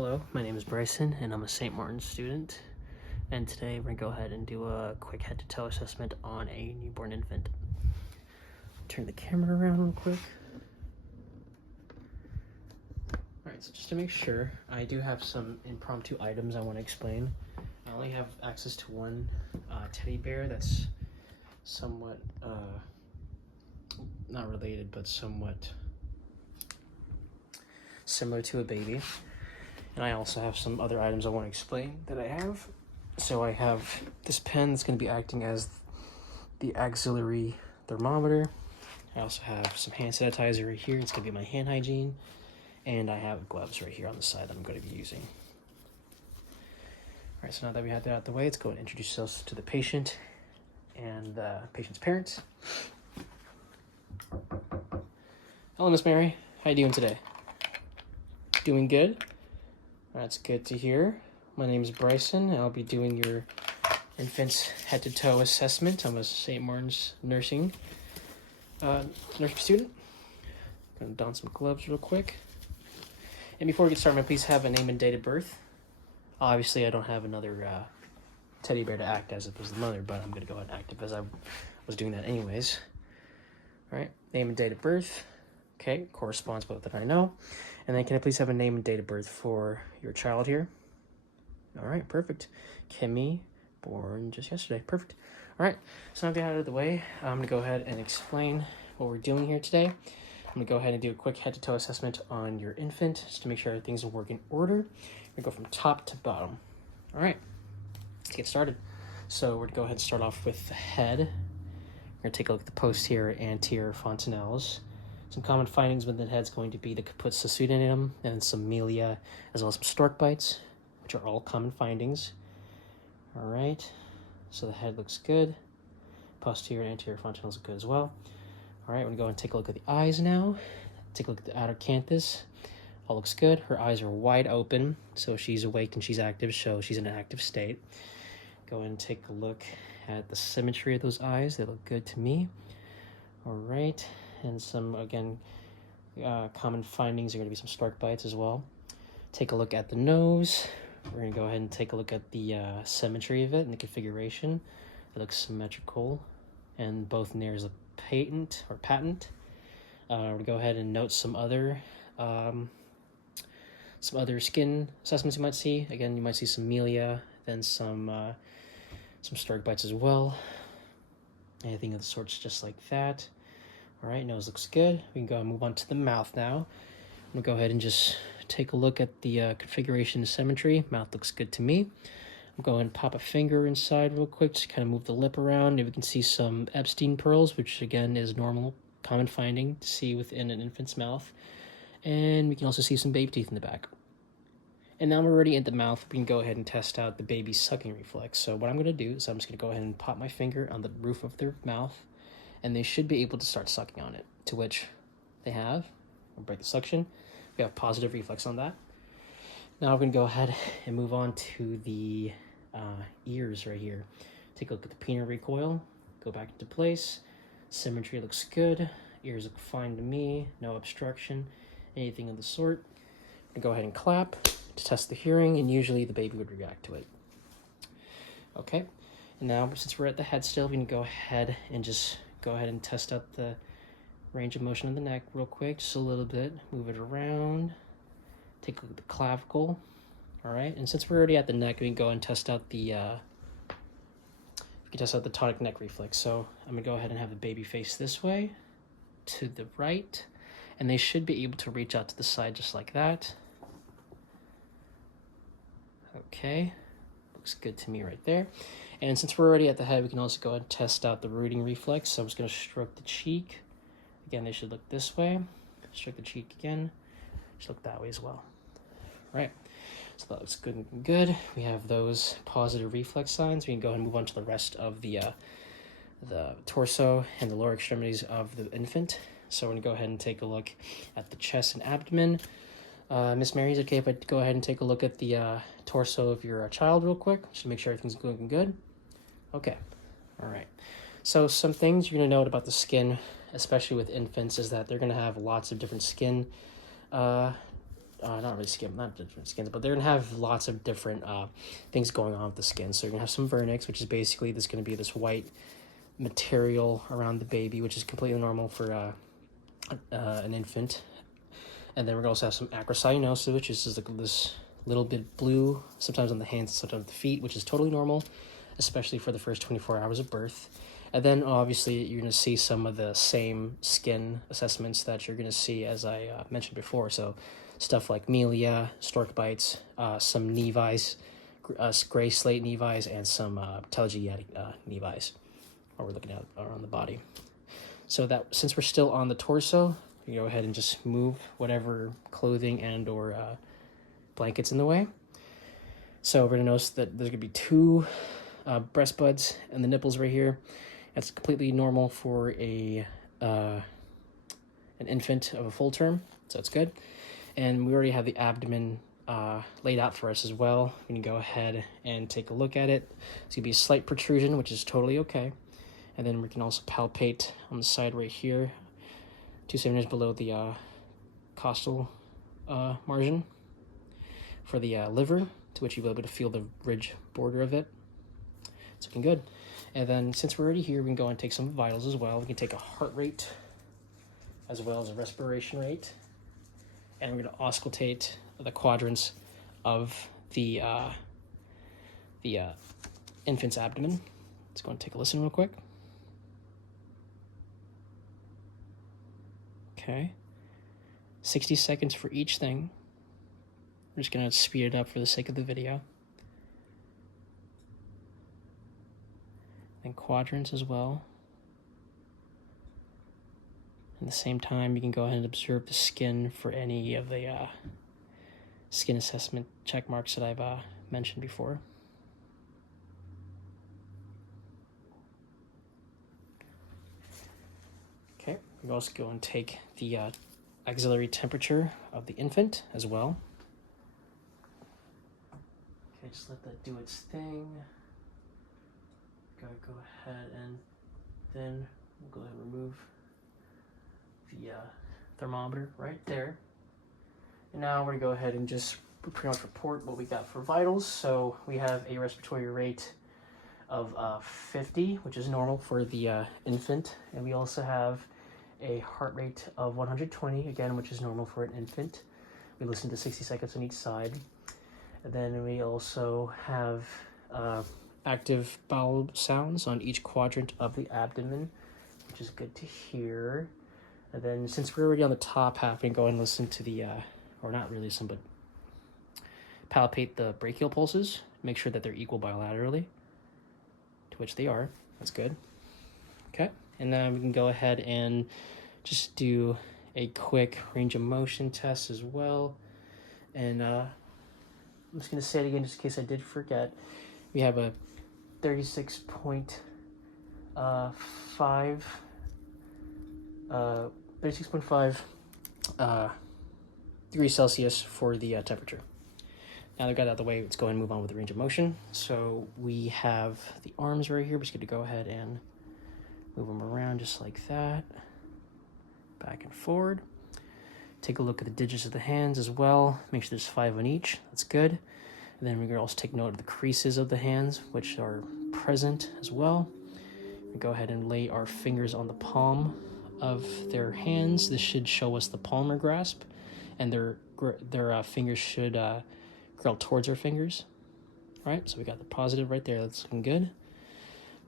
Hello, my name is Bryson and I'm a St. Martin's student, and today we're going to go ahead and do a quick head-to-toe assessment on a newborn infant. Turn the camera around real quick. Alright, so just to make sure, I do have some impromptu items I want to explain. I only have access to one teddy bear that's somewhat, not related, but somewhat similar to a baby. And I also have some other items I want to explain that I have. So I have this pen that's going to be acting as the auxiliary thermometer. I also have some hand sanitizer right here. It's going to be my hand hygiene. And I have gloves right here on the side that I'm going to be using. All right, so now that we have that out of the way, let's go and introduce ourselves to the patient and the patient's parents. Hello, Miss Mary. How you doing today? Doing good? That's good to hear. My name is Bryson. I'll be doing your infant's head-to-toe assessment. I'm a St. Martin's nursing student. Gonna don some gloves real quick. And before we get started, may I please have a name and date of birth? Obviously, I don't have another teddy bear to act as if it was the mother, but I'm gonna go ahead and act as I was doing that anyways. All right, name and date of birth. Okay, corresponds both that I know. And then can I please have a name and date of birth for your child here? All right, perfect. Kimmy, born just yesterday. Perfect. All right, so now that out of the way, I'm gonna go ahead and explain what we're doing here today. I'm gonna go ahead and do a quick head-to-toe assessment on your infant, just to make sure everything's in working order. We go from top to bottom. All right, let's get started. So we're gonna go ahead and start off with the head. We're gonna take a look at the posterior anterior fontanelles. Some common findings within the head is going to be the caput succinium and some melia, as well as some stork bites, which are all common findings. All right, so the head looks good. Posterior and anterior fontanelles look good as well. All right, we're gonna go and take a look at the eyes now. Take a look at the outer canthus. All looks good. Her eyes are wide open, so she's awake and she's active, so she's in an active state. Go and take a look at the symmetry of those eyes. They look good to me. All right. And some, again, common findings are going to be some stork bites as well. Take a look at the nose. We're going to go ahead and take a look at the symmetry of it and the configuration. It looks symmetrical, and both nares look patent. We're going to go ahead and note some other skin assessments you might see. Again, you might see some melia, then some stork bites as well. Anything of the sorts just like that. All right, nose looks good. We can go and move on to the mouth now. I'm gonna go ahead and just take a look at the configuration and symmetry. Mouth looks good to me. I'm going to pop a finger inside real quick, just kind of move the lip around, and we can see some Epstein pearls, which again is normal, common finding to see within an infant's mouth. And we can also see some baby teeth in the back. And now we're already at the mouth. We can go ahead and test out the baby's sucking reflex. So what I'm gonna do is I'm just gonna go ahead and pop my finger on the roof of their mouth, and they should be able to start sucking on it, to which they have. We'll break the suction. We have positive reflex on that. Now we're going to go ahead and move on to the ears right here. Take a look at the penile recoil. Go back into place. Symmetry looks good. Ears look fine to me. No obstruction, anything of the sort. I'm going to go ahead and clap to test the hearing, and usually the baby would react to it. Okay, and now since we're at the head still, we can go ahead and just go ahead and test out the range of motion of the neck real quick, just a little bit. Move it around. Take a look at the clavicle. All right, and since we're already at the neck, we can go and test out the tonic neck reflex. So I'm gonna go ahead and have the baby face this way, to the right, and they should be able to reach out to the side just like that. Okay, looks good to me right there. And since we're already at the head, we can also go ahead and test out the rooting reflex. So I'm just going to stroke the cheek. Again, they should look this way. Stroke the cheek again. Should look that way as well. All right, so that looks good and good. We have those positive reflex signs. We can go ahead and move on to the rest of the torso and the lower extremities of the infant. So we're going to go ahead and take a look at the chest and abdomen. Miss Mary, is it okay if I go ahead and take a look at the torso of your child real quick, just to make sure everything's looking good? Okay, all right. So some things you're going to note about the skin, especially with infants, is that they're going to have lots of different skin not really skin, not different skins, but they're gonna have lots of different things going on with the skin. So you're gonna have some vernix, which is basically this gonna be this white material around the baby, which is completely normal for an infant. And then we're gonna also have some acrocyanosis, which is just like this little bit blue, sometimes on the hands, sometimes on the feet, which is totally normal, especially for the first 24 hours of birth. And then obviously you're going to see some of the same skin assessments that you're going to see as I mentioned before. So stuff like melia, stork bites, some nevis, gray slate nevis, and some telangiectatic nevis, what we're looking at on the body. So that since we're still on the torso, you go ahead and just move whatever clothing and or blankets in the way. So we're going to notice that there's going to be two breast buds and the nipples right here. That's completely normal for an infant of a full term, so it's good. And we already have the abdomen laid out for us as well. We can go ahead and take a look at it. It's going to be a slight protrusion, which is totally okay. And then we can also palpate on the side right here, 2 centimeters below the costal margin for the liver, to which you'll be able to feel the ridge border of it. It's looking good. And then since we're already here, we can go and take some vitals as well. We can take a heart rate as well as a respiration rate. And we're going to auscultate the quadrants of the infant's abdomen. Let's go and take a listen real quick. Okay. 60 seconds for each thing. I'm just going to speed it up for the sake of the video. And quadrants as well. At the same time, you can go ahead and observe the skin for any of the skin assessment check marks that I've mentioned before. Okay, we can also go and take the axillary temperature of the infant as well. Okay, just let that do its thing. Gotta go ahead and then we'll go ahead and remove the thermometer right there. And now we're gonna go ahead and just pretty much report what we got for vitals. So we have a respiratory rate of 50, which is normal for the infant. And we also have a heart rate of 120, again, which is normal for an infant. We listen to 60 seconds on each side. And then we also have active bowel sounds on each quadrant of the abdomen, which is good to hear. And then since we're already on the top half, we can go and listen to the, or not really listen, but palpate the brachial pulses, make sure that they're equal bilaterally, to which they are. That's good. Okay, and then we can go ahead and just do a quick range of motion test as well. And I'm just going to say it again just in case I did forget. We have a 36.5 degrees Celsius for the temperature. Now that I got that out of the way, let's go ahead and move on with the range of motion. So we have the arms right here. We're just going to go ahead and move them around just like that, back and forward. Take a look at the digits of the hands as well. Make sure there's 5 on each. That's good. And then we're going to also take note of the creases of the hands, which are present as well. We go ahead and lay our fingers on the palm of their hands. This should show us the palmar grasp, and their fingers should curl towards our fingers. All right, so we got the positive right there. That's looking good.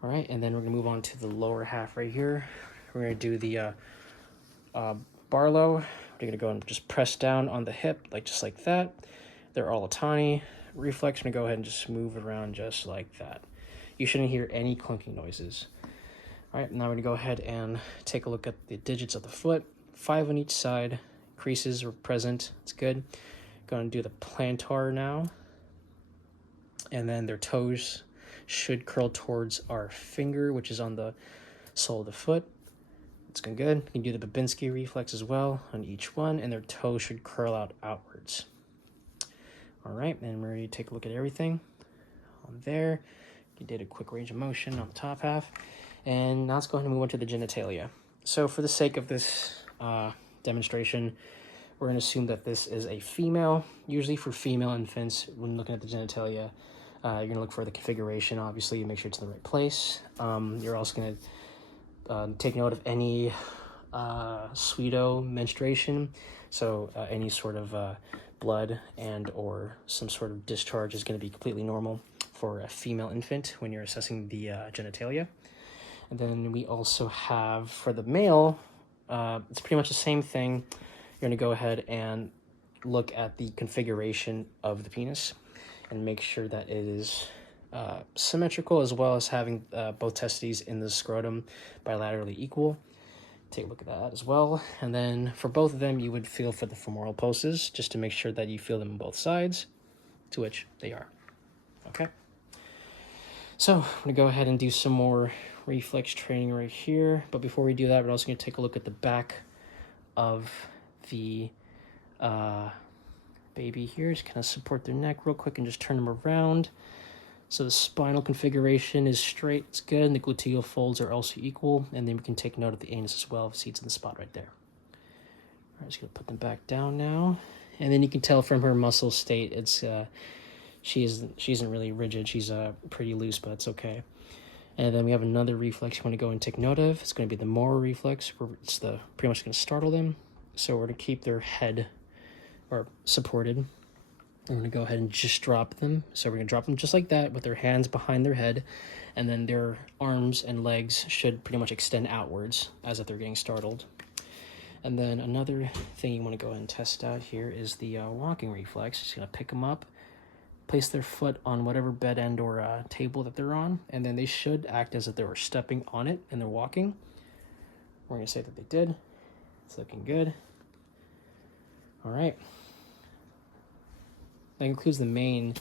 All right, and then we're going to move on to the lower half right here. We're going to do the Barlow. We're going to go and just press down on the hip, just like that. They're Oletani reflex. I'm going to go ahead and just move it around just like that. You shouldn't hear any clunking noises. All right, now we're going to go ahead and take a look at the digits of the foot. 5 on each side. Creases are present. It's good. Going to do the plantar now. And then their toes should curl towards our finger, which is on the sole of the foot. It's going good. You can do the Babinski reflex as well on each one, and their toes should curl out outwards. All right, and we're ready to take a look at everything on there. You did a quick range of motion on the top half. And now let's go ahead and move on to the genitalia. So for the sake of this demonstration, We're going to assume that this is a female. Usually for female infants, when looking at the genitalia, you're going to look for the configuration. Obviously, you make sure it's in the right place. You're also going to take note of any pseudo menstruation. So any sort of blood and or some sort of discharge is going to be completely normal for a female infant when you're assessing the genitalia. And then we also have, for the male, it's pretty much the same thing. You're going to go ahead and look at the configuration of the penis and make sure that it is symmetrical, as well as having both testes in the scrotum bilaterally equal. Take a look at that as well. And then for both of them, you would feel for the femoral pulses just to make sure that you feel them on both sides, to which they are. Okay. So I'm going to go ahead and do some more reflex training right here. But before we do that, we're also going to take a look at the back of the baby here. Just kind of support their neck real quick and just turn them around. So the spinal configuration is straight, it's good, and the gluteal folds are also equal. And then we can take note of the anus as well, see it's in the spot right there. All right, just gonna put them back down now. And then you can tell from her muscle state, it's she isn't really rigid, she's pretty loose, but it's okay. And then we have another reflex you want to go and take note of. It's going to be the Moro reflex, where it's pretty much going to startle them. So we're going to keep their head supported. We're going to go ahead and just drop them. So we're going to drop them just like that with their hands behind their head. And then their arms and legs should pretty much extend outwards as if they're getting startled. And then another thing you want to go ahead and test out here is the walking reflex. Just going to pick them up, place their foot on whatever bed and or table that they're on, and then they should act as if they were stepping on it and they're walking. We're going to say that they did. It's looking good. All right. That includes the main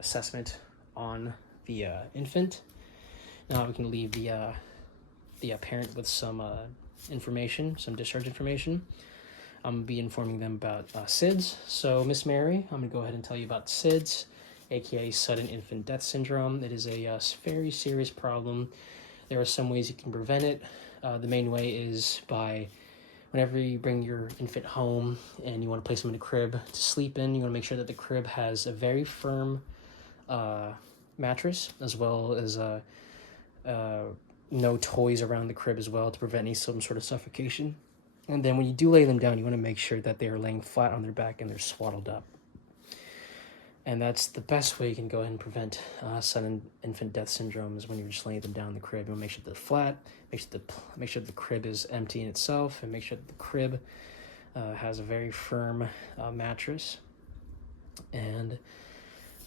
assessment on the infant. Now we can leave the parent with some information, some discharge information. I'm going to be informing them about SIDS. So, Miss Mary, I'm going to go ahead and tell you about SIDS, aka Sudden Infant Death Syndrome. It is a very serious problem. There are some ways you can prevent it. The main way is by whenever you bring your infant home and you want to place them in a crib to sleep in, you want to make sure that the crib has a very firm mattress, as well as no toys around the crib as well to prevent some sort of suffocation. And then when you do lay them down, you want to make sure that they are laying flat on their back and they're swaddled up. And that's the best way you can go ahead and prevent sudden infant death syndrome, is when you're just laying them down in the crib. You want to make sure they're flat, make sure the crib is empty in itself, and make sure that the crib has a very firm mattress. And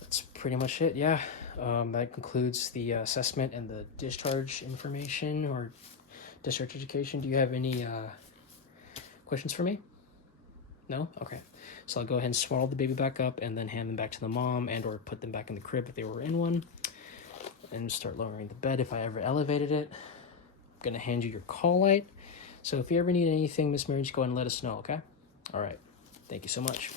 that's pretty much it, yeah. That concludes the assessment and the discharge information or discharge education. Do you have any questions for me? No? Okay. So I'll go ahead and swaddle the baby back up and then hand them back to the mom and or put them back in the crib if they were in one. And start lowering the bed if I ever elevated it. I'm going to hand you your call light. So if you ever need anything, Miss Mary, just go ahead and let us know, okay? All right. Thank you so much.